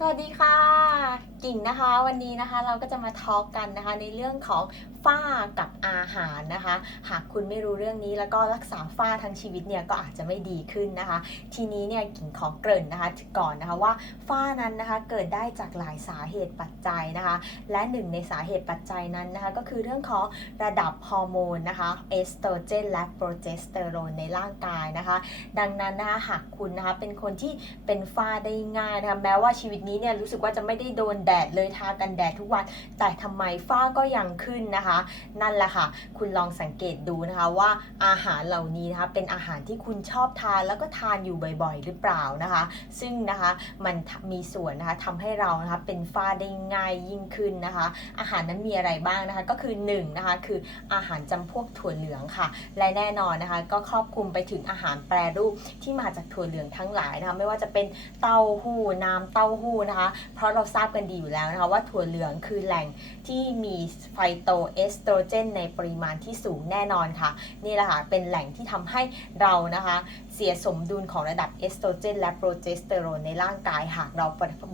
สวัสดีค่ะ กิ่งนะคะวันนี้นะคะเราก็จะมาทอล์กกันนะคะ ในเรื่องของฝ้ากับอาหารนะคะ หากคุณไม่รู้เรื่องนี้แล้วก็รักษาฝ้าทั้งชีวิตเนี่ยก็อาจจะไม่ดีขึ้นนะคะ ทีนี้เนี่ยกิ่งขอเกริ่นนะคะก่อนนะคะว่าฝ้านั้นนะคะเกิดได้จากหลายสาเหตุปัจจัยนะคะ และหนึ่งในสาเหตุปัจจัยนั้นนะคะ ก็คือเรื่องของระดับฮอร์โมนนะคะเอสโตรเจนและโปรเจสเตอโรนในร่างกายนะคะ ดังนั้นนะคะหากคุณนะคะเป็นคนที่เป็นฝ้าได้ง่ายนะคะแม้ว่าชีวิตนี้เนี่ยรู้สึกว่าจะไม่ได้โดนแดดเลยทากันแดดทุกวัน แต่ทำไมฝ้าก็ยังขึ้นนะคะ นั่นแหละค่ะ คุณลองสังเกตดูนะคะว่าอาหารเหล่านี้นะคะเป็นอาหารที่คุณชอบทานแล้วก็ทานอยู่บ่อยๆ หรือเปล่านะคะ ซึ่งนะคะมันมีส่วนนะคะทำให้เรานะคะเป็นฝ้าได้ง่ายยิ่งขึ้นนะคะ อาหารนั้นมีอะไรบ้างนะคะก็คือ1นงนะคะคืออาหารจำพวกถั่วเหลืองค่ะ และแน่นอนนะคะก็ครอบคลุมไปถึงอาหารแปรรูปที่มาจากถั่วเหลืองทั้งหลายนะคะไม่ว่าจะเป็นเต้าหู้น้ำเต้าหู้นะคะ เพราะเราทราบกันดีอยู่แล้วนะคะว่าถั่วเหลืองคือแหล่งที่มีไฟโตเอสโตรเจนในปริมาณที่สูงแน่นอนค่ะ นี่แหละค่ะเป็นแหล่งที่ทำให้เรานะคะ เสียสมดุลของระดับเอสโตรเจนและโปรเจสเตอโรนในร่างกายหากเรา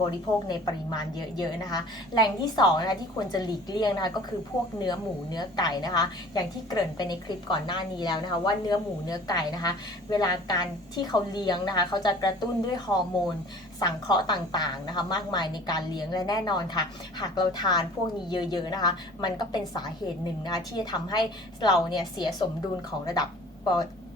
บริโภคในปริมาณเยอะๆนะคะ แหล่งที่2นะคะที่ควรจะหลีกเลี่ยงนะคะก็คือพวกเนื้อหมูเนื้อไก่นะคะ อย่างที่เกริ่นไปในคลิปก่อนหน้านี้แล้วนะคะ ว่าเนื้อหมูเนื้อไก่นะคะ เวลาการที่เขาเลี้ยงนะคะ เขาจะกระตุ้นด้วยฮอร์โมน สังเคราะห์ต่างๆนะคะ มากมายในการเลี้ยงและแน่นอนค่ะ หากเราทานพวกนี้เยอะๆนะคะ มันก็เป็นสาเหตุหนึ่งนะคะที่จะทำให้เราเนี่ยเสียสมดุลของระดับ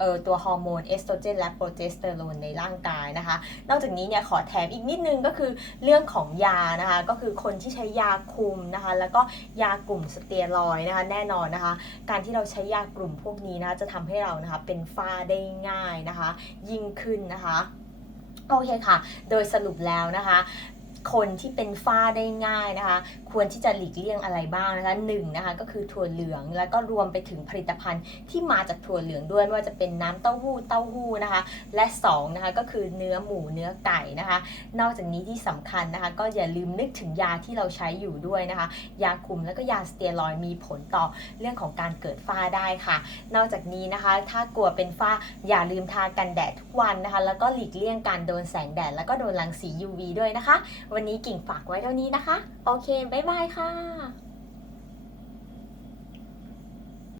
เอ่อตัวฮอร์โมนเอสโตรเจนและโปรเจสเตอโรนในร่างกายนะคะ นอกจากนี้เนี่ยขอแถมอีกนิดนึงก็คือเรื่องของยานะคะ ก็คือคนที่ใช้ยาคุมนะคะ แล้วก็ยากลุ่มสเตียรอยนะคะ แน่นอนนะคะ การที่เราใช้ยากลุ่มพวกนี้นะคะจะทำให้เรานะคะเป็นฝ้าได้ง่ายนะคะ ยิ่งขึ้นนะคะโอเคค่ะ โดยสรุปแล้วนะคะ คนที่เป็นฝ้าได้ง่ายนะคะ ควรที่จะหลีกเลี่ยงอะไรบ้างนะคะหนึ่งนะคะก็คือถั่วเหลืองแล้วก็รวมไปถึงผลิตภัณฑ์ที่มาจากถั่วเหลืองด้วยว่าจะเป็นน้ำเต้าหู้เต้าหู้นะคะ และ2นะคะก็คือเนื้อหมูเนื้อไก่นะคะ นอกจากนี้ที่สำคัญนะคะ ก็อย่าลืมนึกถึงยาที่เราใช้อยู่ด้วยนะคะ ยาคุมแล้วก็ยาสเตียรอยมีผลต่อเรื่องของการเกิดฝ้าได้ค่ะ นอกจากนี้นะคะ ถ้ากลัวเป็นฝ้าอย่าลืมทากันแดดทุกวันนะคะ แล้วก็หลีกเลี่ยงการโดนแสงแดดแล้วก็โดนรังสี UV ด้วยนะคะวันนี้กิ่งฝากไว้เท่านี้นะคะ โอเค บ๊ายบายค่ะ